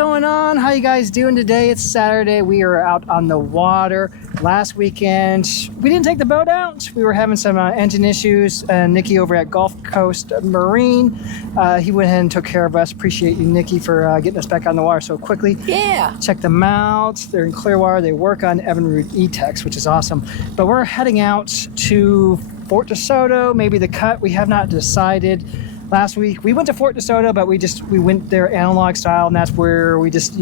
going on? How you guys doing today? It's Saturday. We are out on the water. Last weekend, we didn't take the boat out. We were having some engine issues. Nikki over at Gulf Coast Marine, he went ahead and took care of us. Appreciate you, Nikki, for getting us back on the water so quickly. Yeah. Check them out. They're in Clearwater. They work on Evinrude E-Tex, which is awesome. But we're heading out to Fort De Soto, maybe the Cut. We have not decided. Last week we went to Fort De Soto, but we went there analog style, and that's where we just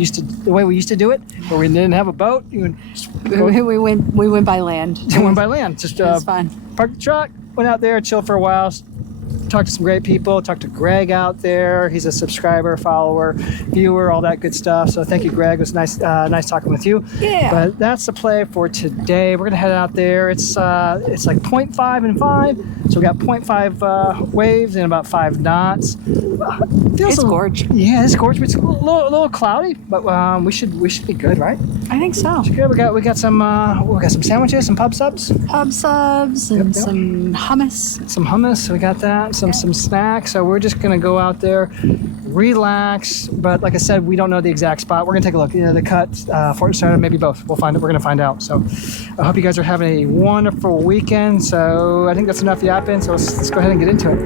the way we used to do it, where we didn't have a boat. We went by land. We went by land. Just it was fun. Parked the truck, went out there, chilled for a while. Talked to some great people. Talked to Greg out there. He's a subscriber, follower, viewer, all that good stuff. So thank you, Greg. It was nice talking with you. Yeah. But that's the play for today. We're gonna head out there. It's like 0.5 and 5. So we got 0.5 waves and about 5 knots. It's gorgeous. Yeah, it's gorgeous. It's a little cloudy, but we should be good, right? I think so. Good. We got some sandwiches, some pub subs. Pub subs and some hummus. Some hummus. We got that. Some snacks. So we're just gonna go out there, relax. But like I said, we don't know the exact spot. We're gonna take a look. The Cut, Fort De Soto, maybe both. We'll find it. We're gonna find out. So I hope you guys are having a wonderful weekend. So I think that's enough yapping. So let's go ahead and get into it.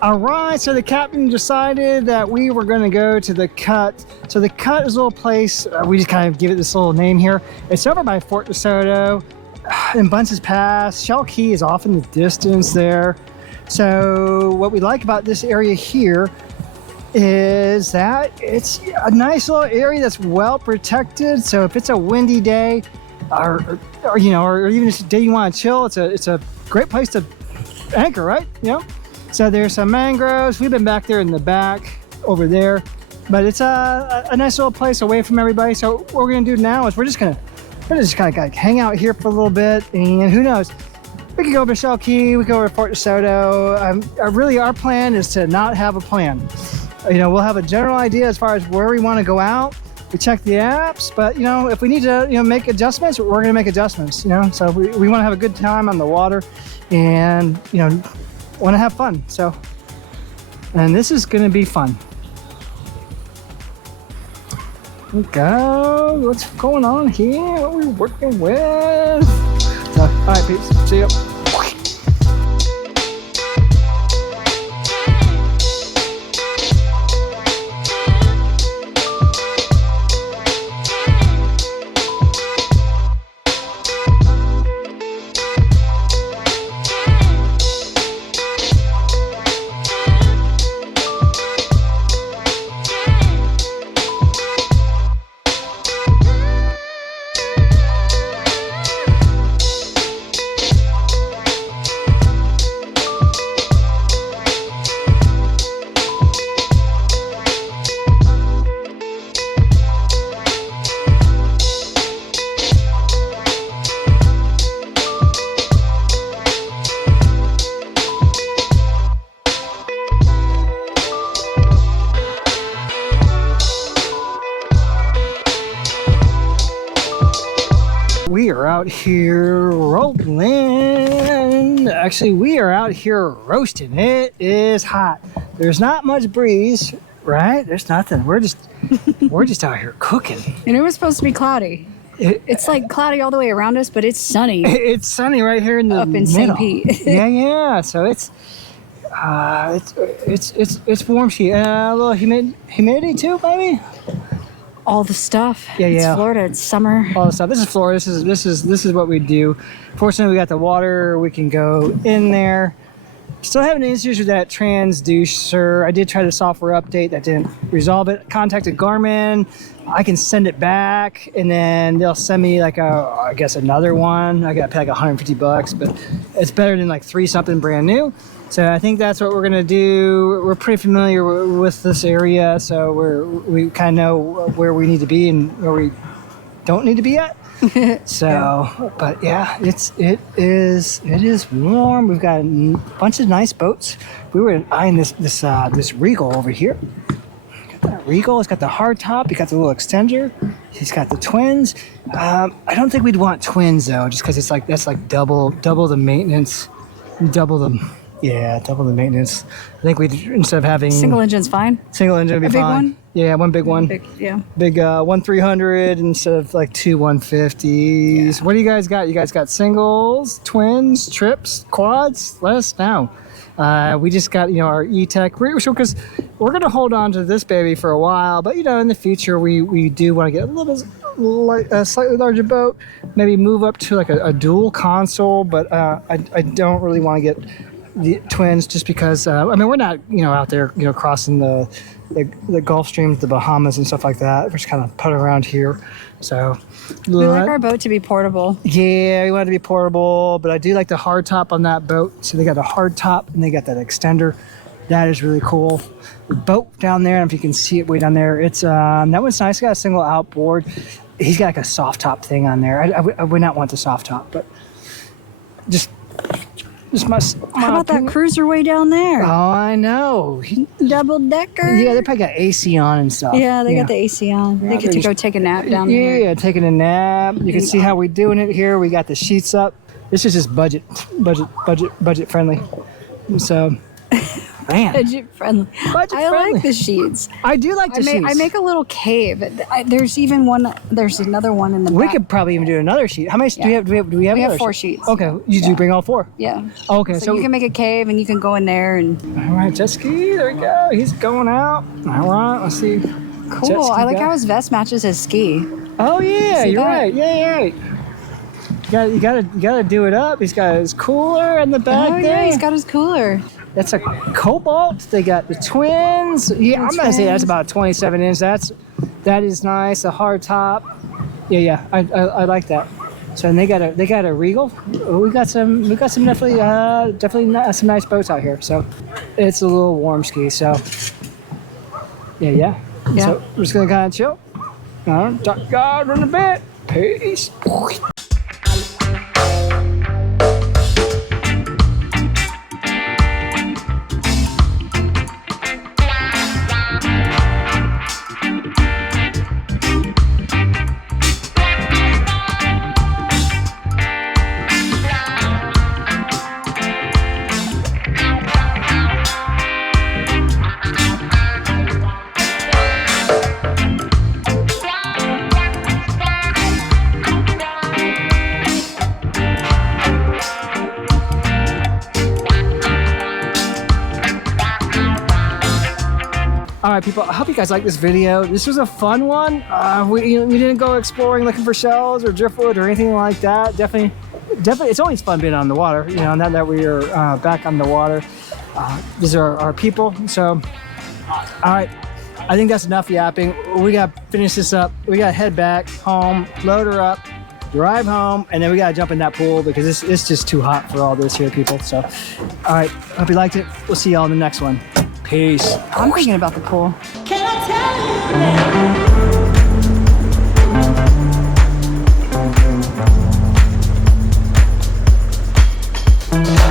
All right, so the captain decided that we were going to go to the Cut. So the Cut is a little place, we just kind of give it this little name here. It's over by Fort De Soto in Bunce's Pass. Shell Key is off in the distance there. So what we like about this area here is that it's a nice little area that's well protected. So if it's a windy day or even just a day you want to chill, it's a great place to anchor, right? So there's some mangroves. We've been back there in the back over there, but it's a nice little place away from everybody. So what we're gonna do now is we're just kind of hang out here for a little bit, and who knows, we could go over to Shell Key, we could go over to Fort De Soto. Really our plan is to not have a plan. We'll have a general idea as far as where we want to go out. We check the apps, but if we need to make adjustments, we're gonna make adjustments. So we want to have a good time on the water, and want to have fun. So, and this is going to be fun. Here we go. What's going on here? What are we working with? So, all right, peeps. See ya. We are out here rolling. Actually, we are out here roasting. It is hot. There's not much breeze, right? There's nothing. We're just out here cooking. And it was supposed to be cloudy. It's like cloudy all the way around us, but it's sunny. It's sunny right here in the up in middle. St. Pete. Yeah. So it's warm. A little humidity too, maybe. All the stuff. Yeah. It's Florida. It's summer. All the stuff. This is Florida. This is what we do. Fortunately, we got the water. We can go in there. Still having issues with that transducer. I did try the software update. That didn't resolve it. Contacted Garmin. I can send it back, and then they'll send me like another one. I got to pay like $150, but it's better than like 3 something brand new. So I think that's what we're gonna do. We're pretty familiar with this area, so we kind of know where we need to be and where we don't need to be at. So, but yeah, it is warm. We've got a bunch of nice boats. We were eyeing this Regal over here. Got that Regal. It's got the hard top. You got the little extender. He's got the twins. I don't think we'd want twins though, just because that's like double the maintenance, double the maintenance. I think we'd, instead of having Single engine's fine. Single engine would be A big fine. one? Yeah, one big one. Big, yeah. Big 1-300 instead of like two 150s. Yeah. What do you guys got? You guys got singles, twins, trips, quads? Let us know. We just got, our E-Tech, because we're going to hold on to this baby for a while, but in the future we do want to get a slightly larger boat, maybe move up to like a dual console, but I don't really want to get the twins just because we're not out there crossing the Gulf Streams, the Bahamas and stuff like that. We're just kind of putting around here. So we like our boat to be portable. Yeah, we want it to be portable, but I do like the hard top on that boat. So they got a hard top and they got that extender. That is really cool. The boat down there, if you can see it way down there, it's that one's nice. It's got a single outboard. He's got like a soft top thing on there. I would not want the soft top, but just my How about that cruiser way down there? Oh, I know. Double decker. Yeah, they probably got AC on and stuff. Yeah, they got the AC on. They get to go take a nap down there. Yeah, taking a nap. You can see how we're doing it here. We got the sheets up. This is just budget friendly. So, man. Budget friendly. I like the sheets. I do like the sheets. I make a little cave. There's another one in the back. We could probably even do another sheet. How many do we have? Do we have? We have 4 sheets. Okay, you bring all 4? Yeah. Okay, so you can make a cave and you can go in there and. All right, jet ski. There we go. He's going out. All right, let's see. Cool. I like how his vest matches his ski. Oh yeah, you're right. Yeah, right. You gotta do it up. He's got his cooler in the back there. Yeah, he's got his cooler. That's a Cobalt. They got the twins. Yeah, I'm gonna say that's about 27 inch. That is nice. A hard top. Yeah. I like that. So and they got a Regal. We got some definitely some nice boats out here. So it's a little warm ski. So yeah. So we're just gonna kind of chill. Talk God in a bit. Peace. All right, people, I hope you guys like this video. This was a fun one. We didn't go exploring looking for shells or driftwood or anything like that. Definitely, it's always fun being on the water, now that we are back on the water. These are our people. So, all right, I think that's enough yapping. We got to finish this up. We got to head back home, load her up, drive home, and then we got to jump in that pool because it's just too hot for all this here, people. So, all right, hope you liked it. We'll see y'all in the next one. Peace. I'm thinking about the pool. Can I tell you that